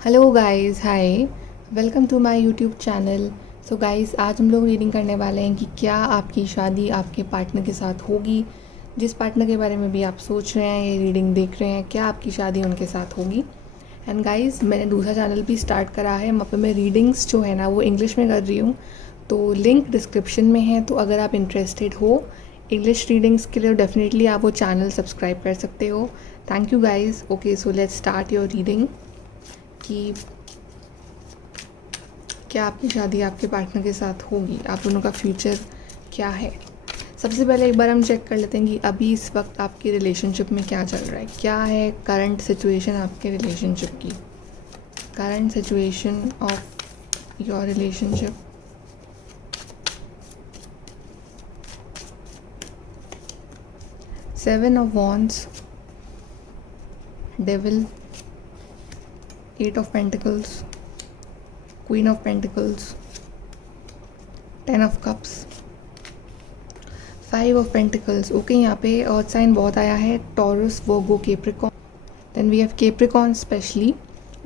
Hello guys, hi. Welcome to my YouTube channel. So guys, आज हम लोग reading करने वाले हैं कि क्या आपकी शादी आपके पार्टनर के साथ होगी। जिस पार्टनर के बारे में भी आप सोच रहे हैं, ये रीडिंग देख रहे हैं, क्या आपकी शादी उनके साथ होगी। एंड गाइस, मैंने दूसरा चैनल भी स्टार्ट करा है, वहाँ पे मैं रीडिंग्स जो है ना वो इंग्लिश में कर रही हूँ। तो लिंक डिस्क्रिप्शन में है, तो अगर आप इंटरेस्टेड हो इंग्लिश रीडिंग्स के लिए डेफिनेटली आप वो चैनल सब्सक्राइब कर सकते हो। Thank you guys. Okay, so let's start your reading कि क्या आपकी शादी आपके पार्टनर के साथ होगी, आप दोनों का फ्यूचर क्या है। सबसे पहले एक बार हम चेक कर लेते हैं कि अभी इस वक्त आपकी रिलेशनशिप में क्या चल रहा है, क्या है करंट सिचुएशन आपके रिलेशनशिप की, current situation of your relationship. Seven of wands, devil, eight of pentacles, queen of pentacles, ten of cups, five of pentacles. Okay, यहाँ पे अर्थ साइन बहुत आया है, Taurus, Virgo, Capricorn. Then we have Capricorn specially.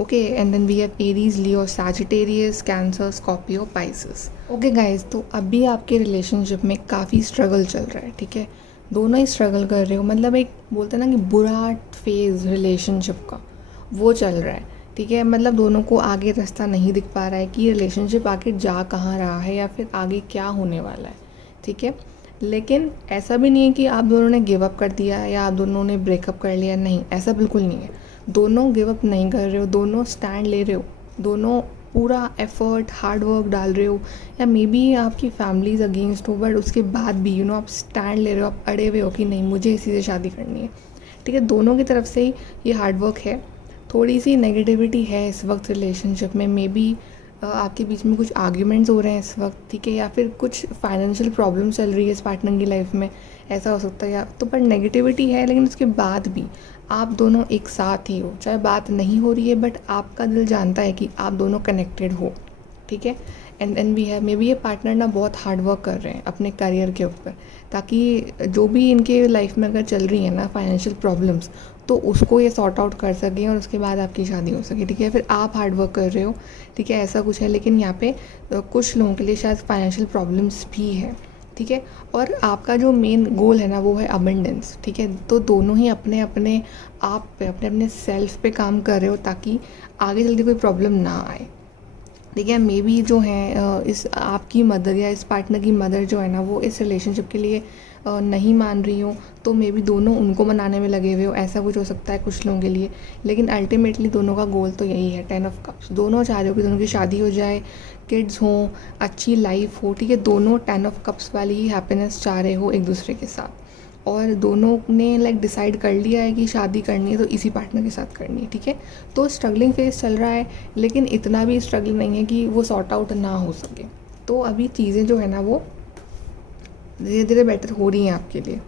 Okay, and then we have Aries, Leo, Sagittarius, Cancer, Scorpio, Pisces. Okay guys, तो अभी आपके relationship में काफ़ी स्ट्रगल चल रहा है, ठीक है। दोनों ही स्ट्रगल कर रहे हो, मतलब एक बोलते हैं ना कि बुरा फेज़ रिलेशनशिप का वो चल रहा है, ठीक है। मतलब दोनों को आगे रास्ता नहीं दिख पा रहा है कि रिलेशनशिप आगे जा कहाँ रहा है या फिर आगे क्या होने वाला है, ठीक है। लेकिन ऐसा भी नहीं है कि आप दोनों ने गिव अप कर दिया या आप दोनों ने ब्रेकअप कर लिया, नहीं, ऐसा बिल्कुल नहीं है। दोनों गिव अप नहीं कर रहे हो, दोनों स्टैंड ले रहे हो, दोनों पूरा एफर्ट हार्ड वर्क डाल रहे हो, या मे बी आपकी फैमिलीज अगेंस्ट हो, बट उसके बाद भी आप स्टैंड ले रहे हो, आप अड़े हुए हो कि नहीं मुझे इसी से शादी करनी है, ठीक है। दोनों की तरफ से ही ये हार्ड वर्क है। थोड़ी सी नेगेटिविटी है इस वक्त रिलेशनशिप में, मे बी आपके बीच में कुछ आर्ग्यूमेंट्स हो रहे हैं इस वक्त, ठीक है, या फिर कुछ फाइनेंशियल प्रॉब्लम चल रही है इस पार्टनर की लाइफ में, ऐसा हो सकता है। या तो पर नेगेटिविटी है, लेकिन उसके बाद भी आप दोनों एक साथ ही हो, चाहे बात नहीं हो रही है, बट आपका दिल जानता है कि आप दोनों कनेक्टेड हो, ठीक है। And then we have maybe ये पार्टनर ना बहुत हार्ड वर्क कर रहे हैं अपने करियर के ऊपर, ताकि जो भी इनके लाइफ में अगर चल रही है ना फाइनेंशियल प्रॉब्लम्स, तो उसको ये सॉर्ट आउट कर सकें और उसके बाद आपकी शादी हो सके, ठीक है। फिर आप हार्ड वर्क कर रहे हो, ठीक है, ऐसा कुछ है। लेकिन यहाँ पे कुछ लोगों के लिए शायद फाइनेंशियल प्रॉब्लम्स भी है, ठीक है। और आपका जो मेन गोल है ना वो है अबंडेंस, ठीक है। तो दोनों ही अपने अपने आप पे, अपने अपने सेल्फ पे काम कर रहे हो ताकि आगे चल के कोई प्रॉब्लम ना आए, ठीक है। मे बी जो है इस आपकी मदर या इस पार्टनर की मदर जो है ना वो इस रिलेशनशिप के लिए नहीं मान रही हो, तो मे बी दोनों उनको मनाने में लगे हुए हो, ऐसा कुछ हो सकता है कुछ लोगों के लिए। लेकिन अल्टीमेटली दोनों का गोल तो यही है, टेन ऑफ कप्स। दोनों चाह रहे हो कि दोनों की शादी हो जाए, किड्स हों, अच्छी लाइफ हो, ठीक है। दोनों टेन ऑफ कप्स वाली ही हैप्पीनेस चाह रहे हो एक दूसरे के साथ, और दोनों ने लाइक डिसाइड कर लिया है कि शादी करनी है तो इसी पार्टनर के साथ करनी है, ठीक है। तो स्ट्रगलिंग फेज चल रहा है, लेकिन इतना भी स्ट्रगल नहीं है कि वो सॉर्ट आउट ना हो सके। तो अभी चीज़ें जो है ना वो धीरे धीरे बेटर हो रही हैं आपके लिए।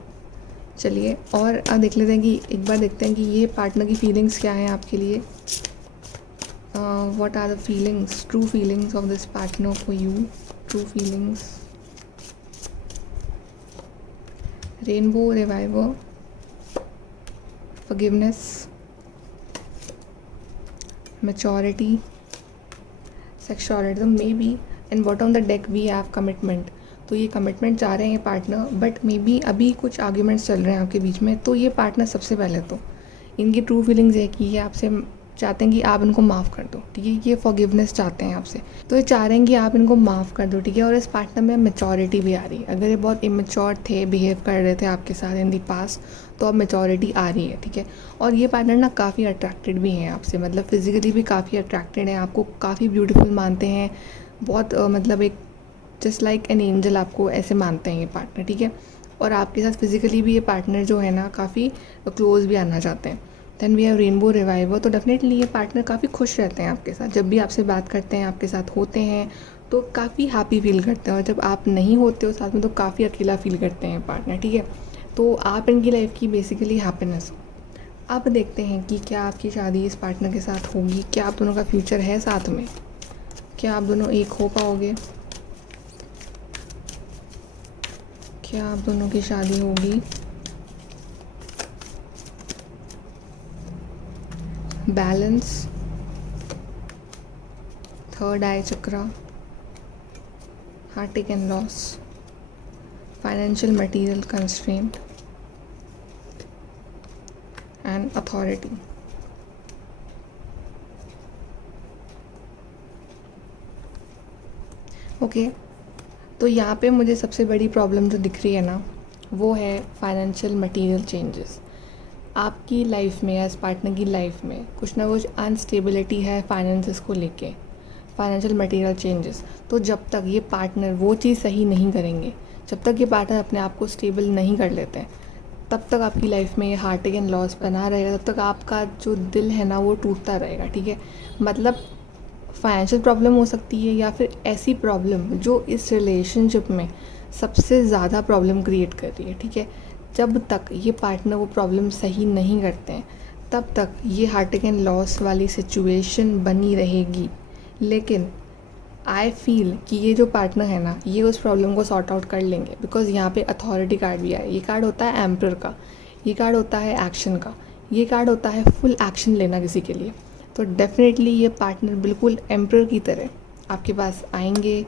चलिए और अब देख लेते हैं कि एक बार देखते हैं कि ये पार्टनर की फीलिंग्स क्या हैं आपके लिए। What are the feelings, true feelings of this partner for you, true feelings. Rainbow, reviver, forgiveness, maturity, sexuality, maybe, and bottom the deck we have commitment। तो ये कमिटमेंट चाह रहे हैं पार्टनर, बट मे बी अभी कुछ arguments चल रहे हैं आपके बीच में। तो ये पार्टनर सबसे पहले तो इनकी ट्रू फीलिंग्स है कि ये आपसे चाहते हैं कि आप इनको माफ़ कर दो, ठीक है। ये फॉरगिवनेस चाहते हैं आपसे, तो ये चाह रहे हैं कि आप इनको माफ़ कर दो, ठीक है। और इस पार्टनर में मेचोरिटी भी आ रही है। अगर ये बहुत इमेच्योर थे, बिहेव कर रहे थे आपके साथ इन दी पास, तो अब मेचोरिटी आ रही है, ठीक है। और ये पार्टनर ना काफ़ी अट्रैक्टेड भी हैं आपसे, मतलब फिजिकली भी काफ़ी अट्रैक्टेड हैं, आपको काफ़ी ब्यूटीफुल मानते हैं, बहुत मतलब एक जस्ट लाइक एन एंजल आपको ऐसे मानते हैं ये पार्टनर, ठीक है। और आपके साथ फिजिकली भी ये पार्टनर जो है ना काफ़ी क्लोज भी आना चाहते हैं। Then we have rainbow, reviver. तो डेफिनेटली ये पार्टनर काफ़ी खुश रहते हैं आपके साथ, जब भी आपसे बात करते हैं, आपके साथ होते हैं तो काफ़ी हैप्पी फील करते हैं, और जब आप नहीं होते हो साथ में तो काफ़ी अकेला फील करते हैं पार्टनर, ठीक है। तो आप इनकी लाइफ की बेसिकली हैप्पीनेस हो। अब देखते हैं कि क्या आपकी शादी इस पार्टनर के साथ होगी, क्या आप दोनों का फ्यूचर है साथ में, क्या आप दोनों एक हो पाओगे, क्या आप दोनों की शादी होगी। Balance, third I chakra, heartache and loss, financial material constraint, and authority. Okay तो यहाँ पे मुझे सबसे बड़ी प्रॉब्लम जो दिख रही है ना वो है फाइनेंशियल मटेरियल चेंजेस। आपकी लाइफ में एज पार्टनर की लाइफ में कुछ ना कुछ अनस्टेबिलिटी है फाइनेंसेस को लेके, फाइनेंशियल मटेरियल चेंजेस। तो जब तक ये पार्टनर वो चीज़ सही नहीं करेंगे, जब तक ये पार्टनर अपने आप को स्टेबल नहीं कर लेते हैं, तब तक आपकी लाइफ में ये हार्टेक एंड लॉस बना रहेगा, तब तक आपका जो दिल है ना वो टूटता रहेगा। ठीक है, मतलब फाइनेंशियल प्रॉब्लम हो सकती है या फिर ऐसी प्रॉब्लम जो इस रिलेशनशिप में सबसे ज़्यादा प्रॉब्लम क्रिएट कर रही है। ठीक है, जब तक ये पार्टनर वो प्रॉब्लम सही नहीं करते हैं तब तक ये हार्टेक एंड लॉस वाली सिचुएशन बनी रहेगी। लेकिन आई फील कि ये जो पार्टनर है ना ये उस प्रॉब्लम को सॉर्ट आउट कर लेंगे, बिकॉज यहाँ पे अथॉरिटी कार्ड भी आया। ये कार्ड होता है एम्परर का, ये कार्ड होता है एक्शन का, ये कार्ड होता है फुल एक्शन लेना किसी के लिए। तो डेफिनेटली ये पार्टनर बिल्कुल एम्परर की तरह आपके पास आएंगे,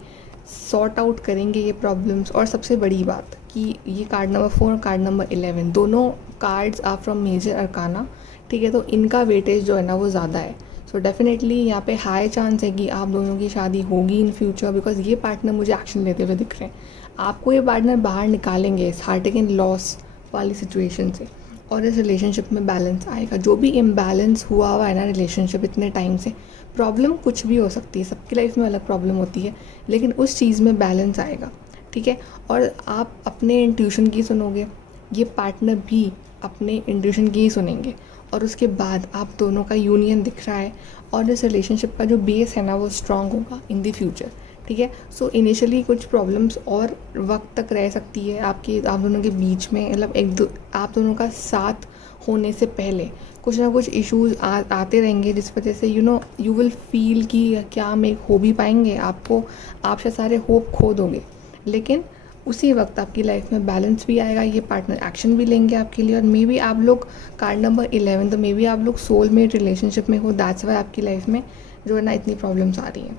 सॉर्ट आउट करेंगे ये प्रॉब्लम्स। और सबसे बड़ी बात कि ये कार्ड नंबर 4 और कार्ड नंबर 11 दोनों cards are from major arcana. ठीक है, तो इनका वेटेज जो है ना वो ज़्यादा है। सो डेफिनेटली यहाँ पे हाई चांस है कि आप दोनों की शादी होगी इन फ्यूचर, बिकॉज ये पार्टनर मुझे एक्शन लेते हुए दिख रहे हैं। आपको ये पार्टनर बाहर निकालेंगे इस हार्टेक एंड लॉस वाली सिचुएशन से, और इस रिलेशनशिप में बैलेंस आएगा। जो भी इम्बैलेंस हुआ है ना रिलेशनशिप इतने टाइम से, प्रॉब्लम कुछ भी हो सकती है, सबकी लाइफ में अलग प्रॉब्लम होती है, लेकिन उस चीज़ में बैलेंस आएगा। ठीक है, और आप अपने इंट्यूशन की सुनोगे, ये पार्टनर भी अपने इंट्यूशन की ही सुनेंगे, और उसके बाद आप दोनों का यूनियन दिख रहा है, और इस रिलेशनशिप का जो बेस है ना वो स्ट्रांग होगा इन द फ्यूचर। ठीक है, सो इनिशियली कुछ प्रॉब्लम्स और वक्त तक रह सकती है आप दोनों के बीच में, मतलब आप दोनों का साथ होने से पहले कुछ ना कुछ इश्यूज आते रहेंगे, जिस वजह से यू विल फील कि क्या हम एक हो भी पाएंगे, आप से सारे होप खो दोगे। लेकिन उसी वक्त आपकी लाइफ में बैलेंस भी आएगा, ये पार्टनर एक्शन भी लेंगे आपके लिए, और मे बी आप लोग कार्ड नंबर 11 तो मे बी आप लोग सोलमेट रिलेशनशिप में हो, दैट्स वाई आपकी लाइफ में जो है ना इतनी प्रॉब्लम्स आ रही हैं।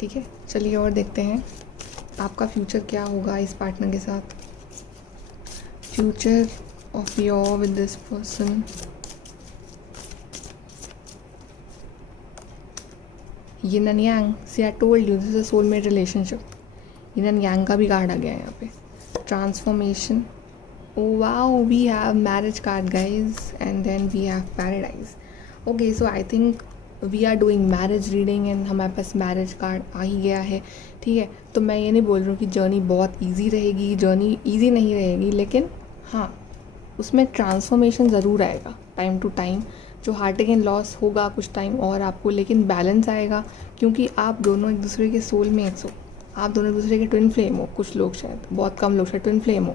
ठीक है, चलिए और देखते हैं आपका फ्यूचर क्या होगा इस पार्टनर के साथ। Future of your with this person. Yin and yang, see I told you this is a soulmate relationship. Yin and yang का भी कार्ड आ गया है यहाँ पे। Transformation, oh wow, we have marriage card guys, and then we have paradise. Okay, so I think we are doing marriage reading and हमारे पास marriage card आ ही गया है। ठीक है, तो मैं ये नहीं बोल रही हूँ कि जर्नी बहुत ईजी रहेगी, जर्नी ईजी नहीं रहेगी, लेकिन हाँ उसमें ट्रांसफॉर्मेशन ज़रूर आएगा टाइम टू टाइम। जो हार्टेक एंड लॉस होगा कुछ टाइम और आपको, लेकिन बैलेंस आएगा, क्योंकि आप दोनों एक दूसरे के सोलमेट्स हो, आप दोनों एक दूसरे के ट्विन फ्लेम हो। कुछ लोग शायद, बहुत कम लोग शायद ट्विन फ्लेम हो।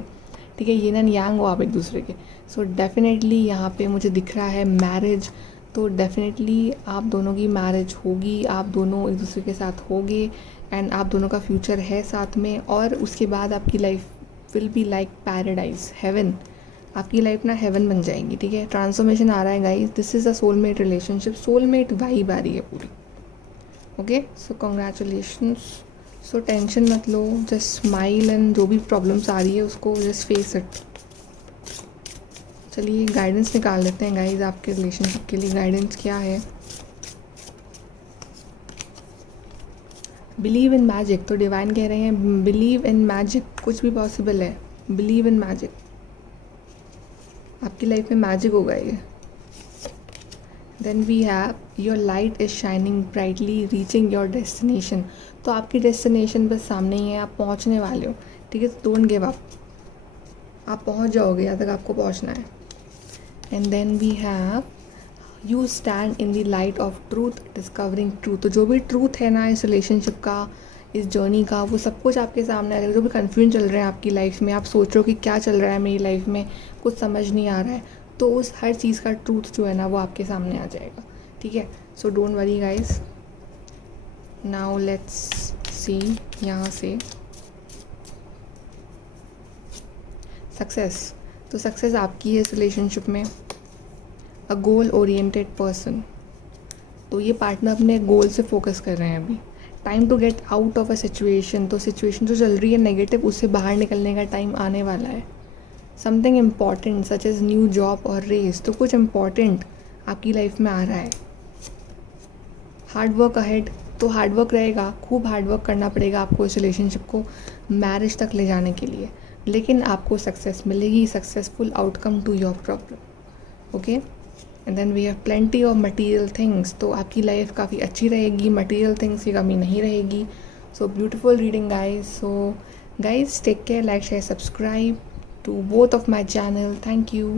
ठीक है, यिन एंड यांग हो आप एक दूसरे के। सो डेफिनेटली यहाँ पे मुझे दिख रहा है मैरिज, तो डेफिनेटली आप दोनों की मैरिज होगी, आप दोनों एक दूसरे के साथ होगे, एंड आप दोनों का फ्यूचर है साथ में। और उसके बाद आपकी life will be like paradise, heaven. आपकी लाइफ ना हेवन बन जाएगी। ठीक है, ट्रांसफॉर्मेशन आ रहा है guys, this is a soulmate relationship, soulmate vibe आ रही है पूरी। Okay, so congratulations. So tension मत लो, जस्ट स्माइल, एंड जो भी प्रॉब्लम्स आ रही है उसको जस्ट फेस इट। चलिए गाइडेंस निकाल लेते हैं गाइज, आपके रिलेशनशिप के लिए गाइडेंस क्या है। बिलीव इन मैजिक, तो डिवाइन कह रहे हैं बिलीव इन मैजिक, कुछ भी पॉसिबल है, बिलीव इन मैजिक। आपकी लाइफ में मैजिक होगा ये। Then we have your light is shining brightly reaching your destination, तो आपकी डेस्टिनेशन बस सामने ही है, आप पहुंचने वाले हो। ठीक है, तो डोंट गिव अप, आप पहुंच जाओगे यहाँ तक आपको पहुंचना है। And then we have you stand in the light of truth discovering truth, तो जो भी ट्रूथ है ना इस रिलेशनशिप का, इस जर्नी का, वो सब कुछ आपके सामने आ जाएगा। जो भी कन्फ्यूजन चल रहा है आपकी लाइफ में, आप सोच रहे हो कि क्या चल रहा है मेरी लाइफ में, कुछ समझ नहीं आ रहा है, तो उस हर चीज़ का ट्रूथ जो है ना वो आपके सामने आ जाएगा। ठीक है, so don't worry guys. Now let's see यहाँ से सक्सेस, तो सक्सेस आपकी है इस रिलेशनशिप में। अ गोल ओरिएंटेड पर्सन, तो ये पार्टनर अपने गोल से फोकस कर रहे हैं अभी। Time to get out of a situation, तो सिचुएशन जो चल रही है नेगेटिव, उससे बाहर निकलने का टाइम आने वाला है. Something important such as new job और रेस, तो कुछ इम्पॉर्टेंट आपकी लाइफ में आ रहा है. हार्ड वर्क अहेड, तो हार्ड वर्क रहेगा, खूब हार्ड वर्क करना पड़ेगा आपको इस रिलेशनशिप को मैरिज तक ले जाने के लिए, लेकिन आपको सक्सेस मिलेगी, successful outcome to your problem. Okay, and then we have plenty of material things, तो आपकी लाइफ काफ़ी अच्छी रहेगी, मटीरियल थिंग्स की कमी नहीं रहेगी. So beautiful reading guys. So guys take care, like share subscribe to both of my channel. Thank you.